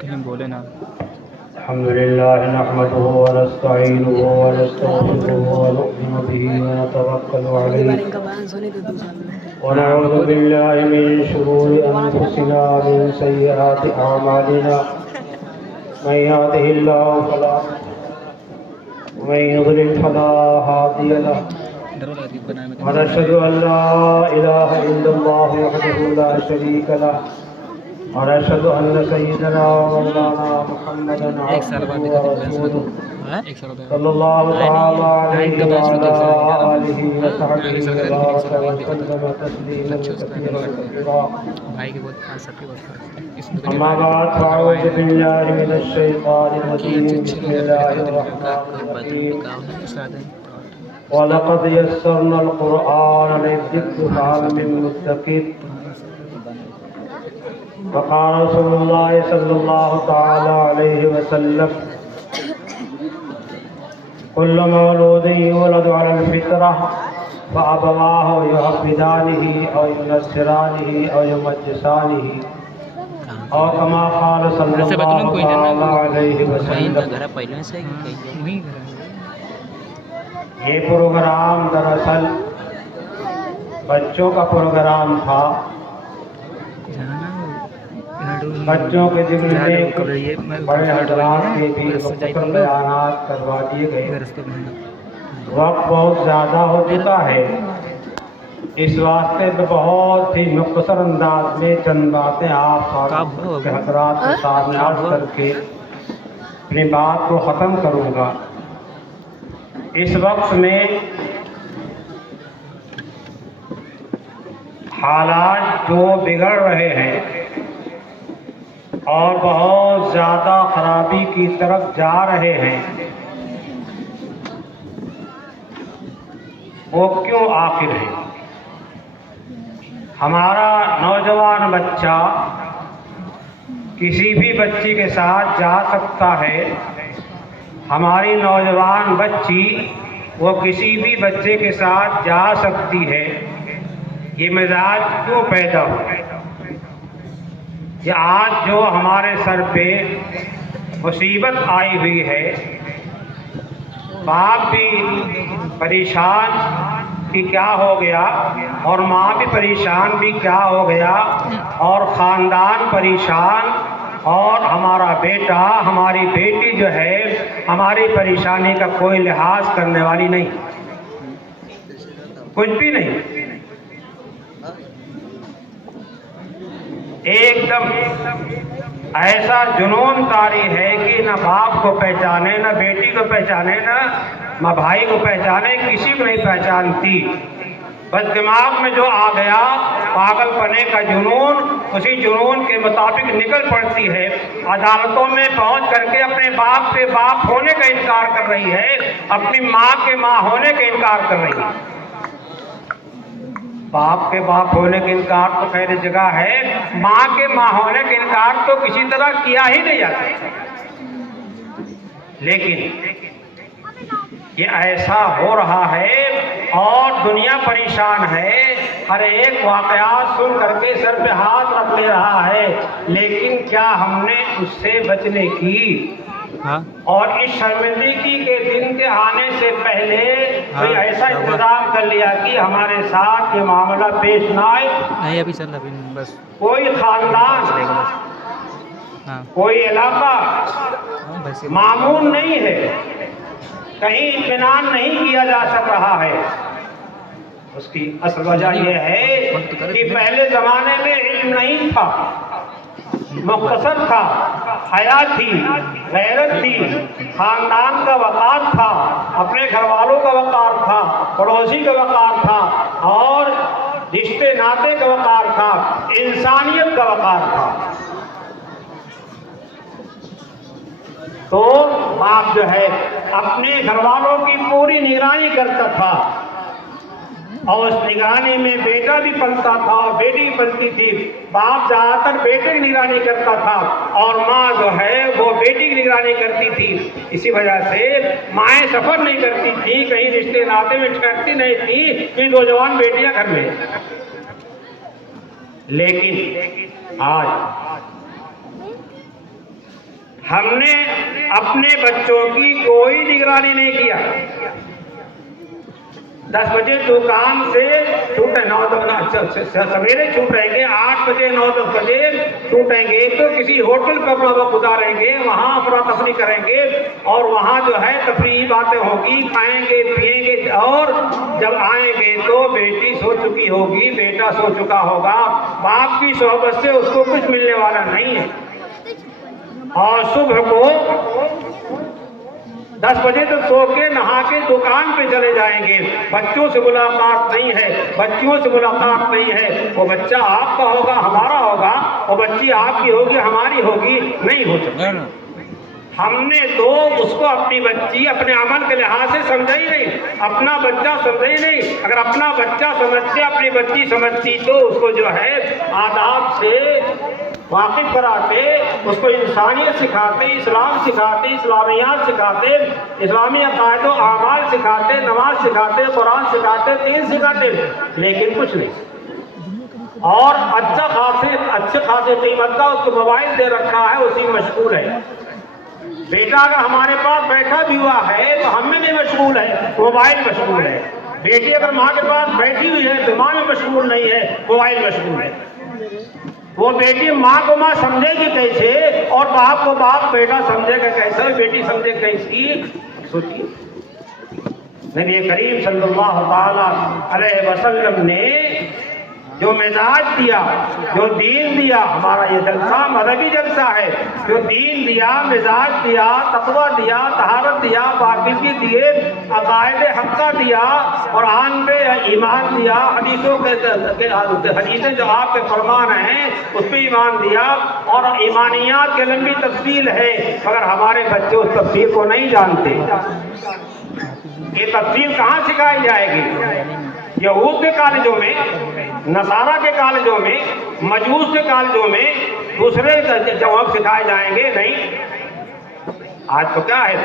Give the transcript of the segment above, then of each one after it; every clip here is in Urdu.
کہیں بولے نا. الحمد لله نحمده ونستعينه ونستغفره ونؤمن به ونتوكل عليه ونعوذ بالله من شرور أنفسنا ومن سيئات أعمالنا من يهده الله فلا ومن يضلل فلا هادي له ونشهد أن لا إله إلا الله وحده لا شريك له ونشهد أن سيدنا ومولانا محمدا عبده ورسوله صلى الله تعالى عليه وعلى آله وصحبه وبارك وسلم تسليما كثيرا كثيرا. أما بعد فأعوذ بالله من الشيطان الرجيم. بسم الله الرحمن الرحيم. ولقد يسرنا القرآن للذكر فهل من مدكر. وقال رسول الله صلى الله تعالى عليه وسلم كل مولود يولد على الفطرة فأبواه يهودانه أو ينصرانه أو يمجسانه أو كما قال صلى الله تعالى عليه وسلم. یہ پروگرام دراصل بچوں کا پروگرام تھا. بچوں کے ذمہ میں بڑے حضرات کے بھی مختصر بیانات کروا دیے گئے. وقت بہت زیادہ ہو چکا ہے، اس واسطے میں بہت ہی مختصر انداز میں چند باتیں آپ کے حضرات کے سامنے عرض کر کے اپنی بات کو ختم کروں گا. اس وقت میں حالات جو بگڑ رہے ہیں اور بہت زیادہ خرابی کی طرف جا رہے ہیں، وہ کیوں آخر ہے؟ ہمارا نوجوان بچہ کسی بھی بچی کے ساتھ جا سکتا ہے، ہماری نوجوان بچی وہ کسی بھی بچے کے ساتھ جا سکتی ہے. یہ مزاج کیوں پیدا ہوا؟ یہ آج جو ہمارے سر پہ مصیبت آئی ہوئی ہے، باپ بھی پریشان کہ کیا ہو گیا، اور ماں بھی پریشان بھی کیا ہو گیا، اور خاندان پریشان، اور ہمارا بیٹا ہماری بیٹی جو ہے ہماری پریشانی کا کوئی لحاظ کرنے والی نہیں، کچھ بھی نہیں. ایک دم ایسا جنون طاری ہے کہ نہ باپ کو پہچانے، نہ بیٹی کو پہچانے، نہ بھائی کو پہچانے، کسی کو نہیں پہچانتی. بس دماغ میں جو آ گیا پاگل پنے کا جنون، اسی جنون کے مطابق نکل پڑتی ہے. عدالتوں میں پہنچ کر کے اپنے باپ کے باپ ہونے کا انکار کر رہی ہے، اپنی ماں کے ماں ہونے کا انکار کر رہی ہے. باپ کے باپ ہونے کا انکار تو خیر جگہ ہے، ماں کے ماں ہونے کا انکار تو کسی طرح کیا ہی نہیں جا سکتا. لیکن یہ ایسا ہو رہا ہے اور دنیا پریشان ہے، ہر ایک واقعات سن کر کے سر پہ ہاتھ رکھ لے رہا ہے. لیکن کیا ہم نے اس سے بچنے کی اور اس شرمندگی کے دن کے آنے سے پہلے کوئی ایسا انتظام کر لیا کہ ہمارے ساتھ یہ معاملہ پیش نہ آئے؟ نہیں ابھی چل رہا بس. کوئی خاندان، کوئی علاقہ معمول نہیں ہے، کہیں اطمینان نہیں کیا جا سک رہا ہے. اس کی اصل وجہ یہ ہے کہ پہلے زمانے میں علم نہیں تھا، مختصر تھا، حیا تھی، غیرت تھی، خاندان کا وقار تھا، اپنے گھر والوں کا وقار تھا، پڑوسی کا وقار تھا، اور رشتے ناطے کا وقار تھا، انسانیت کا وقار تھا. تو باپ جو ہے اپنے گھر والوں کی پوری نگرانی کرتا تھا، اور اس نگرانی میں بیٹا بھی پلتا تھا اور بیٹی بھی پلتی تھی. باپ زیادہ تر بیٹے کی نگرانی کرتا تھا اور ماں جو ہے وہ بیٹی کی نگرانی کرتی تھی. اسی وجہ سے مائیں سفر نہیں کرتی تھی، کہیں رشتے ناطے میں ٹھہرتی نہیں تھی کہ دو جوان بیٹیاں گھر میں. لیکن آج ہم نے اپنے بچوں کی کوئی نگرانی نہیں کیا. 10 بجے دکان سے چھوٹے 9 سویرے چھوٹیں گے, 8 بجے 9-10 بجے چھوٹیں گے تو کسی ہوٹل پر اپنا وقت گزاریں گے, وہاں افراتفری کریں گے اور وہاں جو ہے تفریحی باتیں ہوگی, کھائیں گے پیئیں گے, اور جب آئیں گے تو بیٹی سو چکی ہوگی, بیٹا سو چکا ہوگا, باپ کی صحبت سے اس کو کچھ ملنے والا نہیں ہے. اور صبح کو 10 بجے تو سو کے نہا کے دکان پہ چلے جائیں گے. بچوں سے ملاقات نہیں ہے, بچیوں سے ملاقات نہیں ہے. وہ بچہ آپ کا ہوگا, ہمارا ہوگا, وہ بچی آپ کی ہوگی, ہماری ہوگی, نہیں ہو سکتا. ہم نے تو اس کو اپنی بچی اپنے عمل کے لحاظ سے سمجھا ہی نہیں, اپنا بچہ سمجھا ہی نہیں. اگر اپنا بچہ سمجھتے, اپنی بچی سمجھتی تو اس کو جو ہے آداب سے واقف کراتے, اس کو انسانیت سکھاتے, اسلام سکھاتے, اسلامیات سکھاتے, اسلامی عقائد و اعمال سکھاتے, نماز سکھاتے, قرآن سکھاتے, دین سکھاتے, لیکن کچھ نہیں. اور اچھے خاصے قیمت کا اس کو موبائل دے رکھا ہے, اسی میں مشغول ہے. بیٹا اگر ہمارے پاس بیٹھا بھی ہوا ہے تو ہم میں بھی مشغول ہے, موبائل مشغول ہے. بیٹی اگر ماں کے پاس بیٹھی ہوئی ہے تو ماں میں مشغول نہیں ہے, موبائل مشغول ہے. وہ بیٹی ماں کو ماں سمجھے گی کیسے, اور باپ کو باپ بیٹا سمجھے گا کیسے, بیٹی سمجھے کیسی؟ سوچیے. نبی کریم صلی اللہ علیہ وسلم نے جو مزاج دیا, جو دین دیا, ہمارا یہ جلسہ مذہبی جلسہ ہے, جو دین دیا, مزاج دیا, تقویٰ دیا, طہارت دیا, پاکیزگی دیے, عقائد حقہ دیا, قرآن پہ ایمان دیا, حدیثیں جو آپ کے فرمان ہیں اس پہ ایمان دیا, اور ایمانیات کی لمبی تفصیل ہے, مگر ہمارے بچے اس تفصیل کو نہیں جانتے. یہ تفصیل کہاں سکھائی جائے گی؟ یہود کے کالجوں میں, نصارہ کے کالجوں میں, مجوس کے کالجوں میں, دوسرے جواب سکھائے جائیں گے؟ نہیں. آج تو کیا ہے,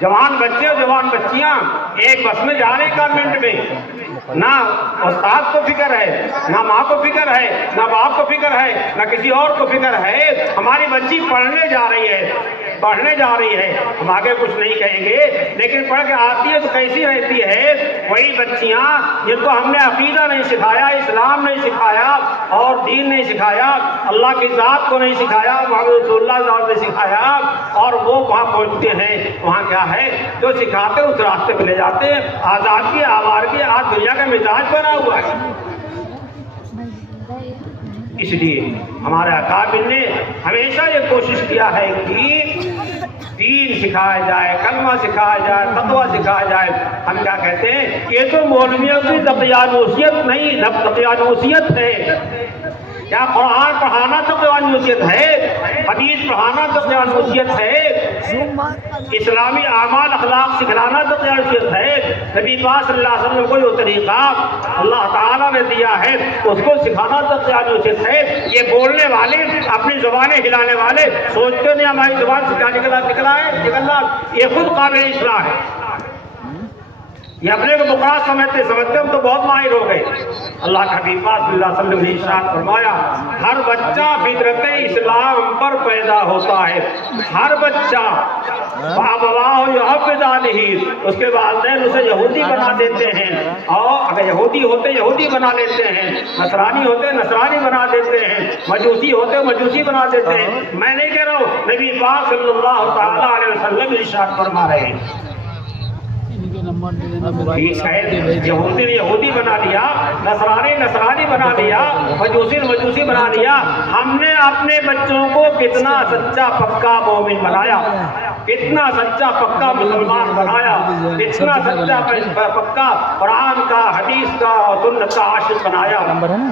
جوان بچے اور جوان بچیاں ایک بس میں جا رہے ہیں کانوینٹ میں, نہ استاد کو فکر ہے, نہ ماں کو فکر ہے, نہ باپ کو فکر ہے, نہ کسی اور کو فکر ہے. ہماری بچی پڑھنے جا رہی ہے, ہم آگے کچھ نہیں کہیں گے, لیکن پڑھ کے آتی ہے تو کیسی رہتی ہے؟ وہی بچیاں جن کو ہم نے عقیدہ نہیں سکھایا, اسلام نہیں سکھایا, اور دین نہیں سکھایا, اللہ کی ذات کو نہیں سکھایا, محمد رسول اللہ نے سکھایا, اور وہ وہاں پہنچتے ہیں, وہاں کیا ہے جو سکھاتے اس راستے پہ لے جاتے ہیں. آزادی آوارگی آج دنیا کا مزاج بنا ہوا ہے. اس لیے ہمارے اکابر نے ہمیشہ یہ کوشش کیا ہے کہ دین سکھایا جائے, کلمہ سکھایا جائے, تقویٰ سکھایا جائے. ہم کیا کہتے ہیں, یہ تو مولویوں کی تقیانوسیت نہیں, تقیانوسیت ہے. کیا قرآن پڑھانا تقیانوسیت ہے؟ حدیث پڑھانا تقیانوسیت ہے؟ اسلامی اعمال اخلاق سکھلانا تقیانوسیت ہے؟ نبی پاک صلی اللہ علیہ وسلم کو جو طریقہ اللہ تعالیٰ نے دیا ہے اس کو سکھانا تقیانوسیت ہے. یہ بولنے والے, اپنی زبانیں ہلانے والے سوچتے نہیں ہماری زبان سے کیا نکلنا, یہ خود قابل اصلاح ہے. یہ اپنے کو بکرا سمجھتے ہم تو بہت ماہر ہو گئے. اللہ کے حبیب پاک صلی اللہ علیہ وسلم نے ارشاد فرمایا, ہر بچہ فطرت اسلام پر پیدا ہوتا ہے. ہر بچہ بابواہ یحودانہ, اس کے والدین اسے یہودی بنا دیتے ہیں, اور اگر یہودی ہوتے یہودی بنا لیتے ہیں, نصرانی ہوتے نصرانی بنا دیتے ہیں, مجوسی ہوتے مجوسی بنا دیتے ہیں. میں نہیں کہہ رہا ہوں, نبی پاک صلی اللہ تعالیٰ علیہ وسلم ارشاد فرما رہے ہیں. یہودی نے یہودی بنا دیا, نصرانی بنا دیا, مجوسی بنا دیا. ہم نے اپنے بچوں کو کتنا سچا پکا مومن بنایا, کتنا سچا پکا مسلمان بنایا, کتنا سچا پکا قرآن کا, حدیث کا, سنت کا عاشق بنایا.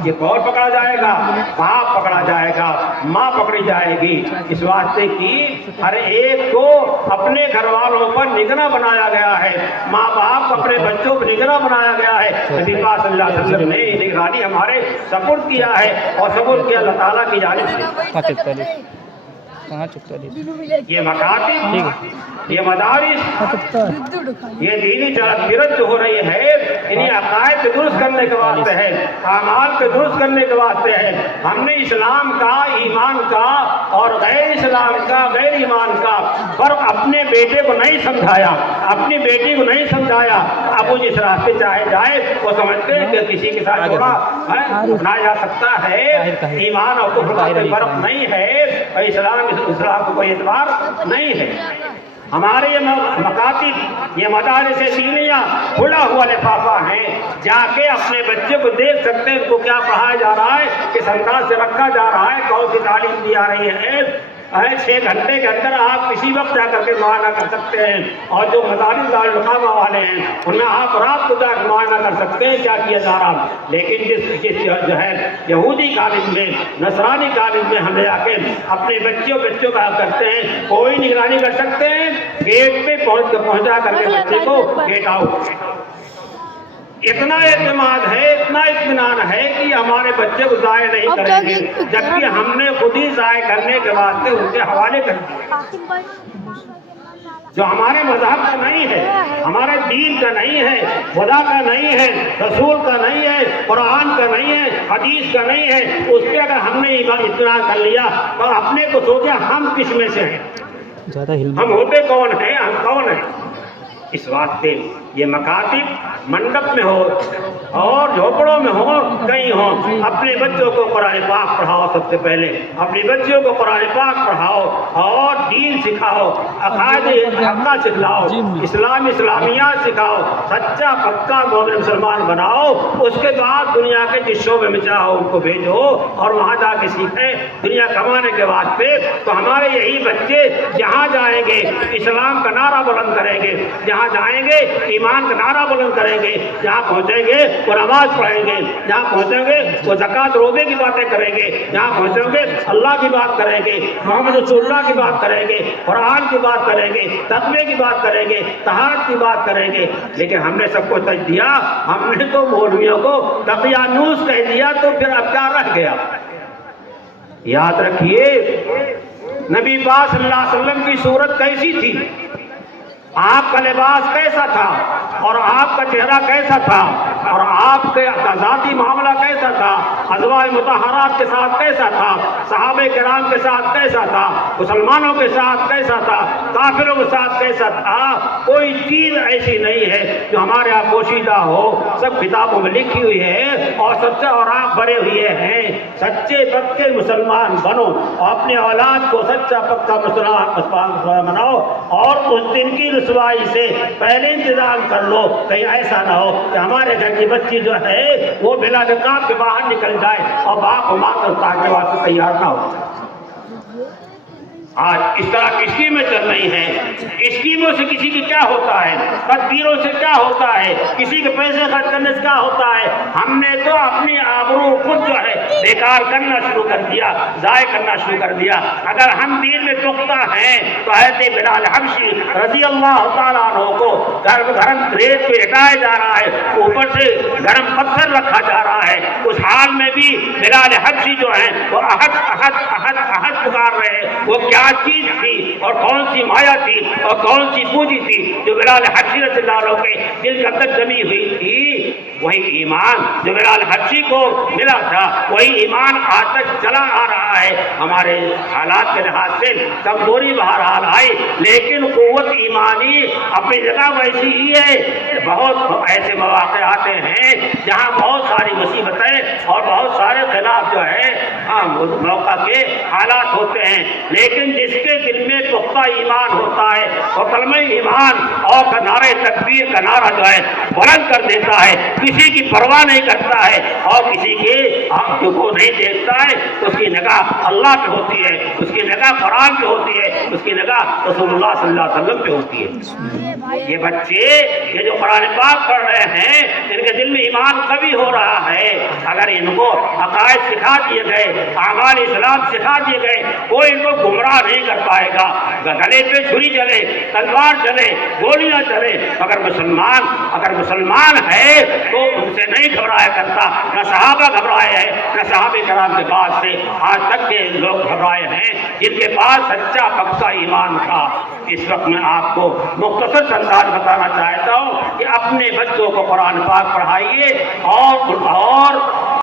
یہ کون پکڑا جائے گا؟ باپ پکڑا جائے گا, ماں پکڑی جائے گی. اس واسطے کی ہر ایک کو اپنے گھر والوں پر نگراں بنایا گیا ہے, ماں باپ اپنے بچوں کو نگراں بنایا گیا ہے. نبی پاک صلی اللہ علیہ وسلم نے نگرانی ہمارے سپرد کیا ہے, اور سپرد کیا اللہ تعالیٰ کی جانب سے. یہ مکاتب، یہ مدارس، یہ دینی جدت جو ہو رہی ہے، انہیں عقائد کو درست کرنے کے واسطے ہے، اعمال کو درست کرنے کے واسطے ہے۔ ہم نے اسلام کا، ایمان کا اور غیر اسلام کا، غیر ایمان کا فرق اپنے بیٹے کو نہیں سمجھایا، اپنی بیٹی کو نہیں سمجھایا۔ اب وہ جس راستے چاہے جائے، وہ سمجھتے ہیں کہ کسی کے ساتھ جوڑا بنایا جا سکتا ہے، ایمان اور کفر کا کوئی فرق نہیں ہے، اور اسلام کو کوئی اعتبار نہیں ہے۔ ہمارے یہ مکاتب، یہ مدارس دینیہ کھلا ہوا لفافہ ہیں، جا کے اپنے بچے کو دیکھ سکتے ہیں ان کو کیا پڑھایا جا رہا ہے، کس انداز سے رکھا جا رہا ہے، کون سی تعلیم دی جا رہی ہے۔ 6 گھنٹے کے اندر آپ کسی وقت جا کر کے معائنہ کر سکتے ہیں، اور جو مدارس دارالعلوم والے ہیں ان میں آپ رات کو جا کر معائنہ کر سکتے ہیں کیا کیا جا رہا۔ لیکن جس جو ہے یہودی کالج میں، نصرانی کالج میں ہم لے جا کے اپنے بچوں کا کرتے ہیں، کوئی نگرانی کر سکتے ہیں، گیٹ پہ پہنچا کر کے بچے کو گیٹ آؤٹ۔ اتنا اعتماد ہے، اتنا اطمینان ہے کہ ہمارے بچے کو ضائع نہیں کریں گے، جبکہ ہم نے خود ہی ضائع کرنے کے واسطے ان کے حوالے کر دیا، جو ہمارے مذہب کا نہیں ہے، ہمارے دین کا نہیں ہے، خدا کا نہیں ہے، رسول کا نہیں ہے، قرآن کا نہیں ہے، حدیث کا نہیں ہے، اس پہ اگر ہم نے اطمینان کر لیا تو اپنے کو سوچے ہم کس میں سے ہیں، ہم ہوتے کون ہیں، ہم کون ہیں۔ اس واسطے یہ مکاتب منڈپ میں ہو اور جھوپڑوں میں ہو، کہیں ہو، اپنے بچوں کو قرآن پاک پڑھاؤ، سب سے پہلے اپنے بچوں کو قرآن پاک پڑھاؤ اور دین سکھاؤ، عقائد حقہ سکھلاؤ، اسلامیات سکھاؤ، سچا پکا مومن مسلمان بناؤ۔ اس کے بعد دنیا کے جس شعبے میں چاہو ان کو بھیجو اور وہاں جا کے سیکھیں دنیا کمانے کے واسطے۔ تو ہمارے یہی بچے جہاں جائیں گے اسلام کا نعرہ بلند کریں گے، جہاں جائیں گے ایمان کا نعرہ بلند کریں گے، جہاں پہنچیں گے وہ نماز پڑھیں گے، جہاں پہنچیں گے وہ زکوٰۃ روزے کی باتیں کریں گے، جہاں پہنچیں گے اللہ کی بات کریں گے، محمد رسول اللہ کی بات کریں گے، قرآن کی بات کریں گے، تقوی کی بات کریں گے، طہارت کی بات کریں گے۔ لیکن ہم نے سب کو تج دیا، ہم نے تو مولویوں کو دقیانوس کہہ دیا، تو پھر اب کیا رہ گیا؟ یاد رکھیے نبی پاک صلی اللہ علیہ وسلم کی صورت کیسی تھی، آپ کا لباس کیسا تھا، اور آپ کا چہرہ کیسا تھا، اور آپ کا ذاتی معاملہ کیسا تھا، ازواج مطہرات کے ساتھ کیسا تھا، صحابہ کرام کے ساتھ کیسا تھا، مسلمانوں کے ساتھ کیسا تھا، کافروں کے ساتھ کیسا تھا، کوئی چیز ایسی نہیں ہے جو ہمارے یہاں پوشیدہ ہو، سب کتابوں میں لکھی ہوئی ہے، اور سب سے اور آپ بڑے ہوئے ہیں۔ سچے پکے مسلمان بنو اور اپنے اولاد کو سچا پکا مسلمان بناؤ، اور اس دن کی رسوائی سے پہلے انتظام کر لو، کہیں ایسا نہ ہو کہ ہمارے گھر کی بچی جو ہے وہ بلا نقاب کے باہر نکل جائے اور باپ و ماں کو تاکنے واسطے تیار نہ ہو۔ آج اس طرح کی اسکیمیں چل رہی ہیں، اسکیموں سے کسی کی کیا ہوتا ہے، تدبیروں سے کیا ہوتا ہے، کسی کے پیسے خرچ کرنے سے کیا ہوتا ہے۔ ہم نے تو اپنی آبرو خود جو ہے بیکار کرنا شروع کر دیا، ضائع کرنا شروع کر دیا۔ اگر ہم دین میں پختہ ہیں تو حضرت بلال حبشی رضی اللہ تعالیٰ عنہ کو گرم ریت پہ لٹایا جا رہا ہے، اوپر سے گرم پتھر رکھا جا رہا ہے، اس حال میں بھی بلال حبشی جو ہیں وہ احد احد احد احد پکار رہے ہیں۔ وہ کیا چیز تھی اور کون سی مایا تھی اور کون سی پونجی تھی جو بلال حبشی رضی اللہ عنہ کے دل کے اندر جمی ہوئی تھی؟ وہی ایمان جو بلال حبشی کو ملا تھا، وہی ایمان آج تک چلا آ رہا ہے۔ ہمارے حالات کے لحاظ سے کمزوری بہرحال آئی، لیکن قوت ایمانی اپنی جگہ ویسی ہی ہے۔ بہت ایسے مواقع آتے ہیں جہاں بہت ساری مصیبتیں اور بہت سارے خلاف جو ہے موقع کے حالات ہوتے ہیں، لیکن جس کے دل میں پختہ ایمان ہوتا ہے اور کلمہ ایمان اور نعرہ تکبیر کا نعرہ جو ہے بلند کر دیتا ہے، کسی کی پرواہ نہیں کرتا ہے اور کسی کے آنکھوں کو نہیں دیکھتا ہے، تو اس کی نگاہ اللہ پہ ہوتی ہے، اس کی نگاہ قرآن پہ ہوتی ہے، اس کی نگاہ رسول اللہ صلی اللہ علیہ وسلم پہ ہوتی ہے۔ یہ بچے یہ جو قرآن پاک پڑھ رہے ہیں ان کے دل میں ایمان قوی ہو رہا ہے. اگر ان کو عقائد سکھا دیے گئے، اعمال اسلام سکھا دیے گئے، کوئی ان کو گمراہ نہیں کر پائے گا. گلے پہ چھری چلے، تلوار چلے، گولیاں چلے، اگر مسلمان ہے تو ان سے نہیں گھبرایا کرتا. نہ صحابہ گھبرائے ہیں، نہ صحابہ کرام کے بعد سے آج تک کے لوگ گھبرائے ہیں جن کے پاس سچا پکا ایمان تھا. اس وقت میں آپ کو مختصر سے انداز بتانا چاہتا ہوں کہ اپنے بچوں کو قرآن پاک پڑھائیے اور